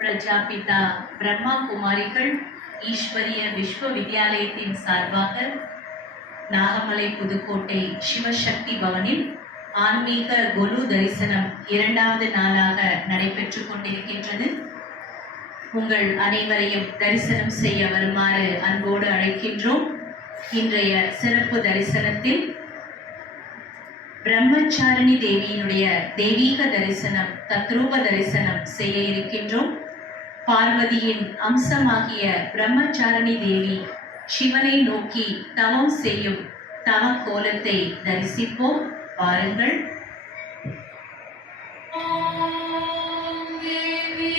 பிரஜாபிதா பிரம்மா குமாரிகள் ஈஸ்வரிய விஸ்வவித்யாலயத்தின் சார்பாக நாகமலை புதுக்கோட்டை சிவசக்தி பவனில் ஆன்மீக குரு தரிசனம் 2வது நாளாக நடைபெற்றுக் கொண்டிருக்கின்றது. உங்கள் அனைவரையும் தரிசனம் செய்ய வருமாறு அன்போடு அழைக்கின்றோம். இன்றைய சிறப்பு தரிசனத்தில் பிரம்மச்சாரிணி தேவியினுடைய தெய்வீக தரிசனம், தத்ரூப தரிசனம் செய்ய இருக்கின்றோம். பார்வதியின் அம்சமாகிய பிரம்மச்சாரிணி தேவி சிவனை நோக்கி தவம் செய்யும் தவ கோலத்தை தரிசிப்போம். வாருங்கள். ஓம் தேவி